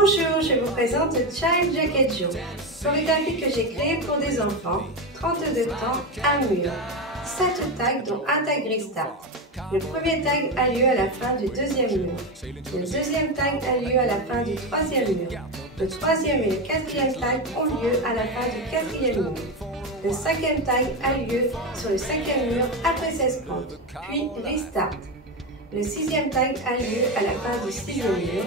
Bonjour, je vous présente Child Jacket Joe, chorégraphie que j'ai créée pour des enfants, 32 temps, un mur, 7 tags dont un tag restart. Le premier tag a lieu à la fin du deuxième mur. Le deuxième tag a lieu à la fin du troisième mur. Le troisième et le quatrième tag ont lieu à la fin du quatrième mur. Le cinquième tag a lieu sur le cinquième mur après 16 comptes, puis restart. Le sixième tag a lieu à la fin du sixième mur.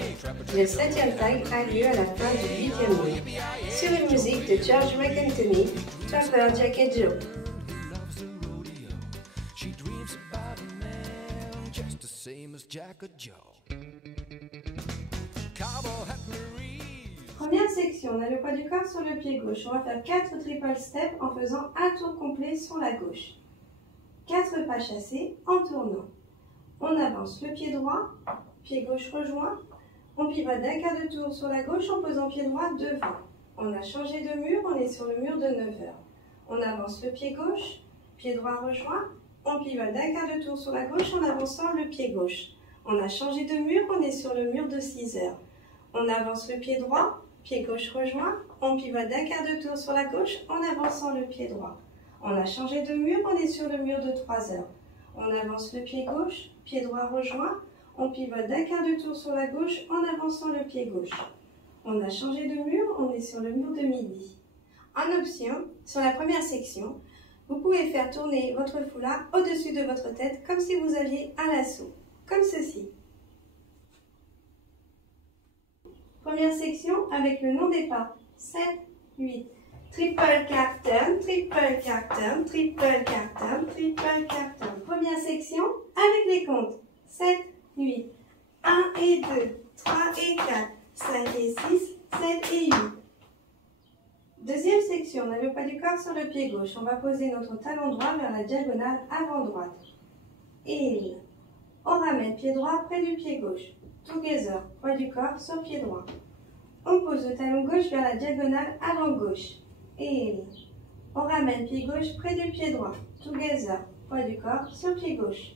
Le septième tag a lieu à la fin du huitième mur. Sur une musique de George McAnthony, Trapper Jacket Joe. Première section, on a le poids du corps sur le pied gauche. On va faire 4 triple steps en faisant un tour complet sur la gauche. 4 pas chassés en tournant. On avance le pied droit, pied gauche rejoint. On pivote d'un quart de tour sur la gauche en posant pied droit devant. On a changé de mur, on est sur le mur de 9 heures. On avance le pied gauche, pied droit rejoint. On pivote d'un quart de tour sur la gauche en avançant le pied gauche. On a changé de mur, on est sur le mur de 6 heures. On avance le pied droit, pied gauche rejoint. On pivote d'un quart de tour sur la gauche en avançant le pied droit. On a changé de mur, on est sur le mur de 3 heures. On avance le pied gauche, pied droit rejoint. On pivote d'un quart de tour sur la gauche en avançant le pied gauche. On a changé de mur, on est sur le mur de midi. En option, sur la première section, vous pouvez faire tourner votre foulard au-dessus de votre tête comme si vous aviez un lasso, comme ceci. Première section avec le non-départ, 7, 8. Triple card turn, triple card turn, triple card turn, triple card turn. Première section avec les comptes, 7, 8. 1 et 2, 3 et 4, 5 et 6, 7 et 8. Deuxième section, on a le poids du corps sur le pied gauche. On va poser notre talon droit vers la diagonale avant droite. Et on ramène pied droit près du pied gauche. Together, poids du corps sur pied droit. On pose le talon gauche vers la diagonale avant gauche. Et on ramène pied gauche près du pied droit. Together, poids du corps sur pied gauche.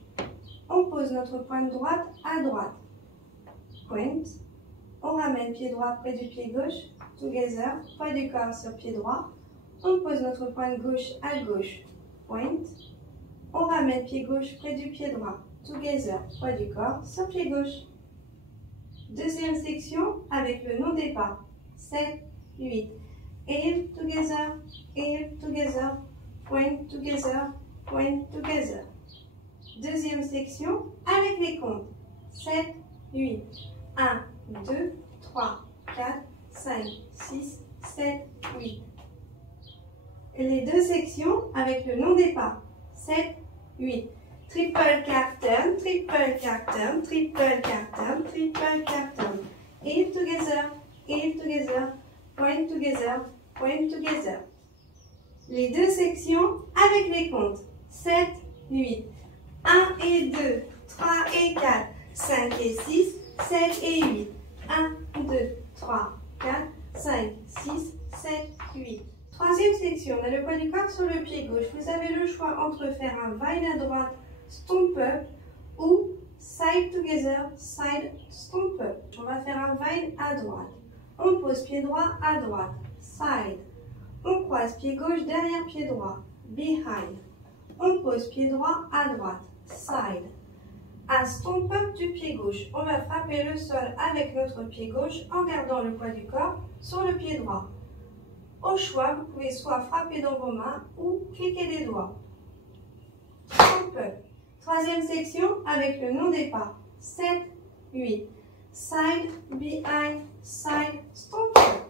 On pose notre pointe droite à droite. Point. On ramène pied droit près du pied gauche. Together, poids du corps sur pied droit. On pose notre pointe gauche à gauche. Point. On ramène pied gauche près du pied droit. Together, poids du corps sur pied gauche. Deuxième section avec le non-départ. 7, 8. Heel together, point together, point together. Deuxième section avec les comptes. 7, 8. 1, 2, 3, 4, 5, 6, 7, 8. Les deux sections avec le non-départ. 7, 8. Triple card turn, triple card turn, triple card turn, triple card turn. Heel together, point together, point together. Les deux sections avec les comptes. 7, 8. 1 et 2, 3 et 4, 5 et 6, 7 et 8. 1, 2, 3, 4, 5, 6, 7, 8. Troisième section, on a le poids du corps sur le pied gauche. Vous avez le choix entre faire un vine à droite, stomp up, ou side together, side stomp up. On va faire un vine à droite. On pose pied droit à droite, side. On croise pied gauche derrière pied droit, behind. On pose pied droit à droite, side. Un stomp up du pied gauche. On va frapper le sol avec notre pied gauche en gardant le poids du corps sur le pied droit. Au choix, vous pouvez soit frapper dans vos mains ou cliquer des doigts. Stomp up. Troisième section avec le non-départ. 7, 8. Side, behind, side, stomp up.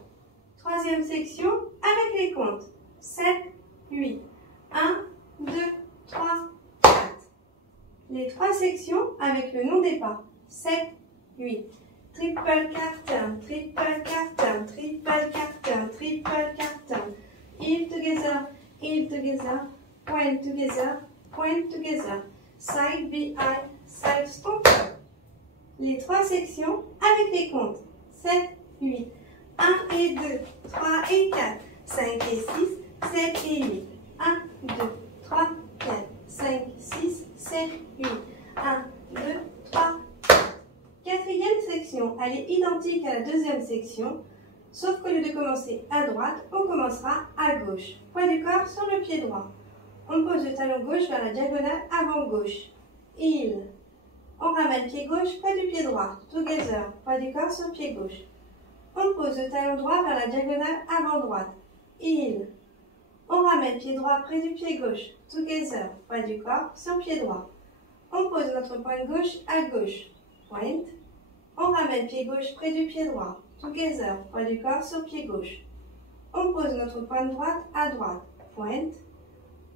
Troisième section avec les comptes. 7, 8. 1, 2, 3, 4. Les trois sections avec le non-départ. 7, 8. Triple card turn, triple card turn, triple card turn, triple card turn. Heel together, point together, point together. Side, behind, side, stomp up. Les trois sections avec les comptes. 7, 8. 1 et 2, 3 et 4, 5 et 6, 7 et 8. 1, 2, 3, 4, 5, 6, 7, 8. 1, 2, 3, 4. Quatrième section. section, elle est identique à la deuxième section, sauf qu'au lieu de commencer à droite, on commencera à gauche. Poids du corps sur le pied droit. On pose le talon gauche vers la diagonale avant gauche. Heel. On ramène pied gauche près du pied droit. Together. Poids du corps sur pied gauche. On pose le talon droit vers la diagonale avant droite. Heel. On ramène pied droit près du pied gauche. Together. Poids du corps sur pied droit. On pose notre pointe gauche à gauche. Point. On ramène pied gauche près du pied droit. Together. Poids du corps sur pied gauche. On pose notre pointe droite à droite. Point.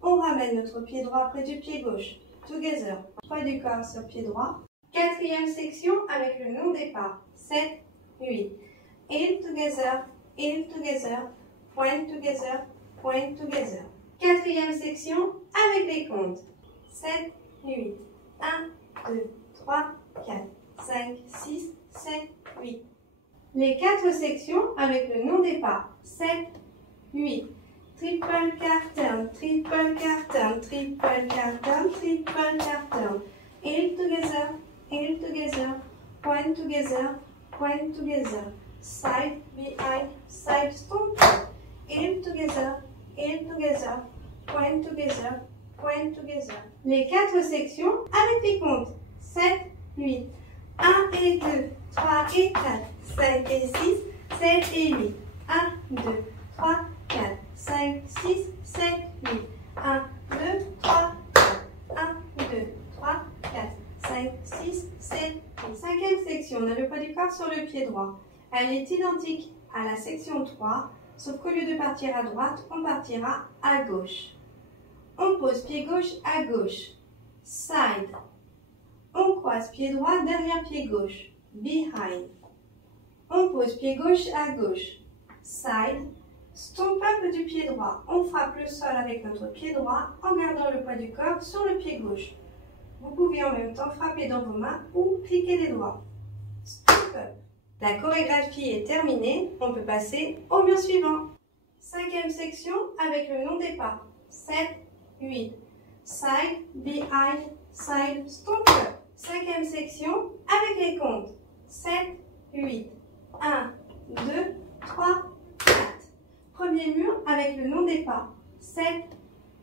On ramène notre pied droit près du pied gauche. Together. Poids du corps sur pied droit. Quatrième section avec le non-départ. 7, 8. Heel together, point together, point together. Quatrième section avec les comptes. 7, 8. 1, 2, 3, 4, 5, 6, 7, 8. Les 4 sections avec le non-départ. 7, 8. Triple car turn, triple car turn, triple car turn, triple car turn. Heel together, point together. Side, behind, side stomp. Heel together, point together. Les 4 sections avec les comptes. 7, 8. 1 et 2, 3 et 4, 5 et 6, 7 et 8. 1, 2, 3, 4, 5, 6, 7, 8. 1, 2, 3, 4. 1, 2, 3, 4, 5, 6, 7, 8. Cinquième section, on a le poids du corps sur le pied droit. Elle est identique à la section 3, sauf qu'au lieu de partir à droite, on partira à gauche. On pose pied gauche à gauche. Side. On croise pied droit derrière pied gauche. Behind. On pose pied gauche à gauche. Side. Stomp up du pied droit. On frappe le sol avec notre pied droit en gardant le poids du corps sur le pied gauche. Vous pouvez en même temps frapper dans vos mains ou cliquer les doigts. Stomp up. La chorégraphie est terminée. On peut passer au mur suivant. Cinquième section avec le non-départ. 7, 8. Side, behind, side, stomp up. Cinquième section avec les comptes. 7, 8. 1, 2, 3, 4. Premier mur avec le non-départ. 7,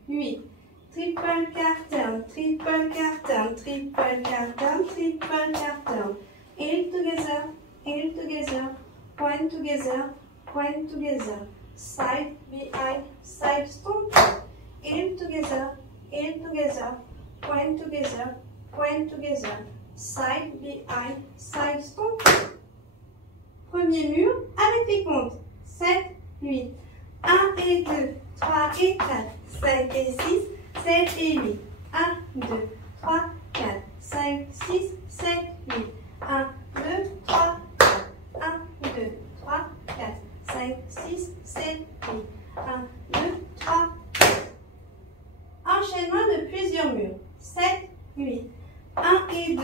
8. Triple car turn, triple car turn, triple car turn, triple car turn. Heel together, point together. Side, behind, side, stomp. Heel together, point together. Side, behind, side, stomp. Premier mur avec les comptes. 7, 8. 1 et 2, 3 et 4, 5 et 6, 7 et 8. 1, 2, 3, 4, 5, 6, 7, 8. 1, 2, 3, 4. 1, 2, 3, 4, 5, 6, 7, 8. 1, 2, 3, 4. Enchaînement de plusieurs murs. 7, 8. 1 et 2,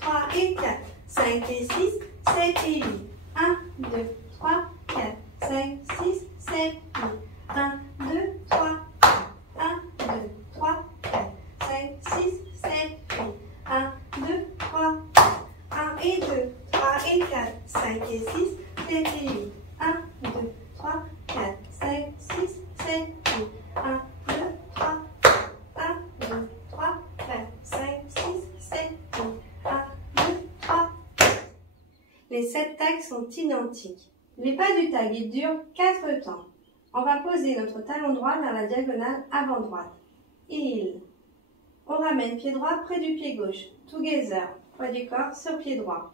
3 et 4, 5 et 6, 7 et 8. 1, 2, 3, 4, 5, 6, 7, 8. 1, 2, 3, 4. 1, 2, 3, 4, 5, 6, 7, 8. 1, 2, 3, 4. 1 et 2, 3 et 4, 5 et 6, 7 et 8. 1, 2, 3, 4, 5, 6, 7, 8. 1, 2, 3, 4. 1, 2, 3, 4, 5, 6, 7, 8. 1, 2, 3, 4. Les 7 tags sont identiques. Les pas du tag, ils durent 4 temps. On va poser notre talon droit vers la diagonale avant droite. Heel. On ramène pied droit près du pied gauche. Together. Poids du corps sur pied droit.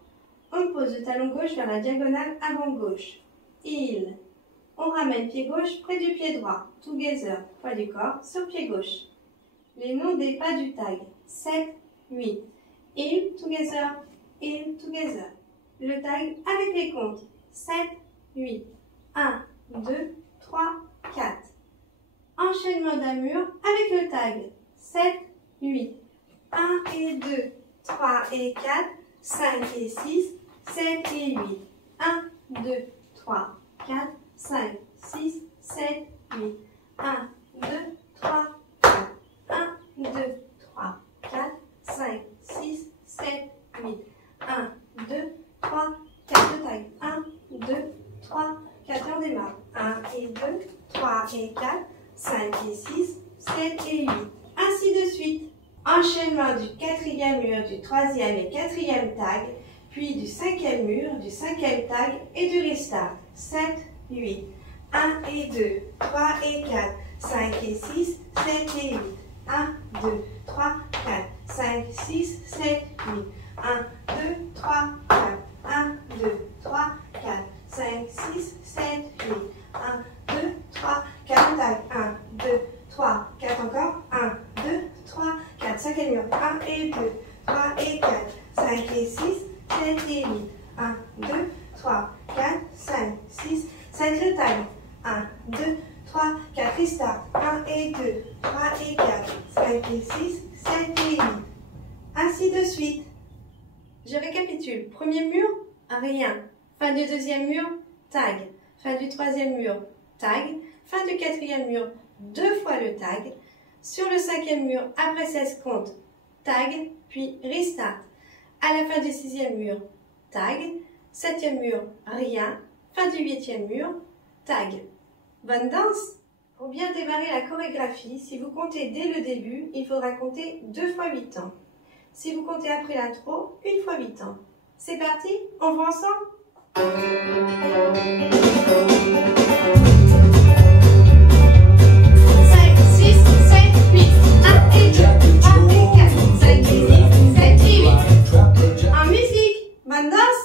On pose le talon gauche vers la diagonale avant gauche. Heel. On ramène pied gauche près du pied droit. Together. Poids du corps sur pied gauche. Les noms des pas du tag. 7, 8. Heel together. Heel together. Le tag avec les comptes. 7, 8. 1, 2, 3, 4. Enchaînement d'un mur avec le tag. 7, 8. 1 et 2, 3 et 4, 5 et 6, 7 et 8. 1, 2, 3, 4, 5, 6, 7, 8. 1, 2, 3, 4. 1, 2, 3, 4, 5, 6, 7, 8. 1, 2, 3, 4. démarre. 1 et 2, 3 et 4, 5 et 6, 7 et 8. Ainsi de suite. Enchaînement du quatrième mur, du troisième et quatrième tag, puis du cinquième mur, du cinquième tag et du restart. 7, 8. 1 et 2, 3 et 4, 5 et 6, 7 et 8. 1, 2, 3, 4, 5, 6, 7, 8. 1, 2, 3, 4. 1, 2, 3, 4, 5, 6, 7, 8. 1, 2, 3, 4 tag. 1, 2, 3, 4 encore. 1, 2, 3, 4. Cinquième mur. 1 et 2, 3 et 4, 5 et 6, 7 et 8. 1, 2, 3, 4, 5, 6, 7 le tag. 1, 2, 3, 4 restart. 1 et 2, 3 et 4, 5 et 6, 7 et 8. Ainsi de suite. Je récapitule. Premier mur, rien. Fin du deuxième mur, tag. Fin du troisième mur, tag. Fin du quatrième mur, 2 fois le tag. Sur le cinquième mur, après 16 comptes, tag, puis restart. À la fin du sixième mur, tag. Septième mur, rien. Fin du huitième mur, tag. Bonne danse! Pour bien démarrer la chorégraphie, si vous comptez dès le début, il faudra compter 2 fois 8 temps. Si vous comptez après l'intro, 1 fois 8 temps. C'est parti, on va ensemble? 5, 6, 7, 8. 1 et 2, 3 et 4, 5 et 6, 7 et 8. En musique, bonne danse!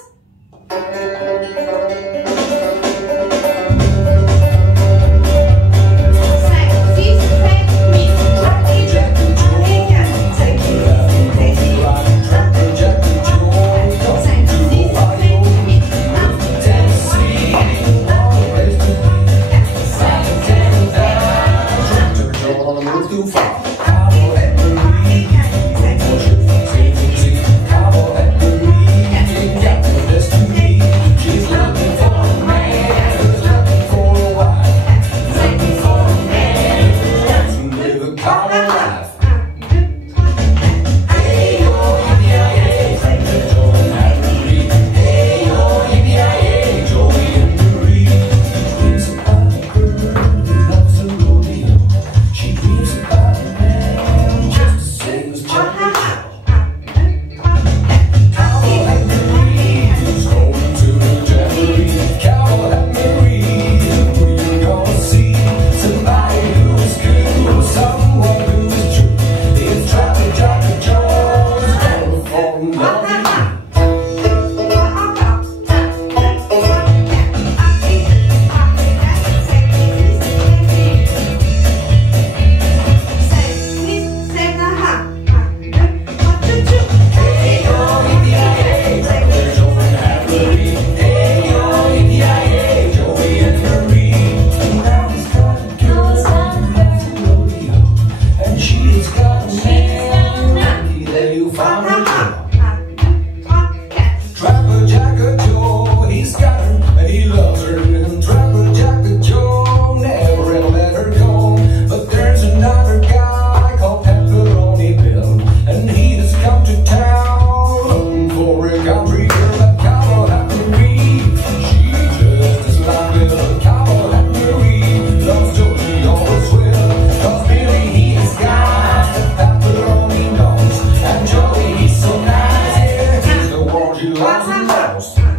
1,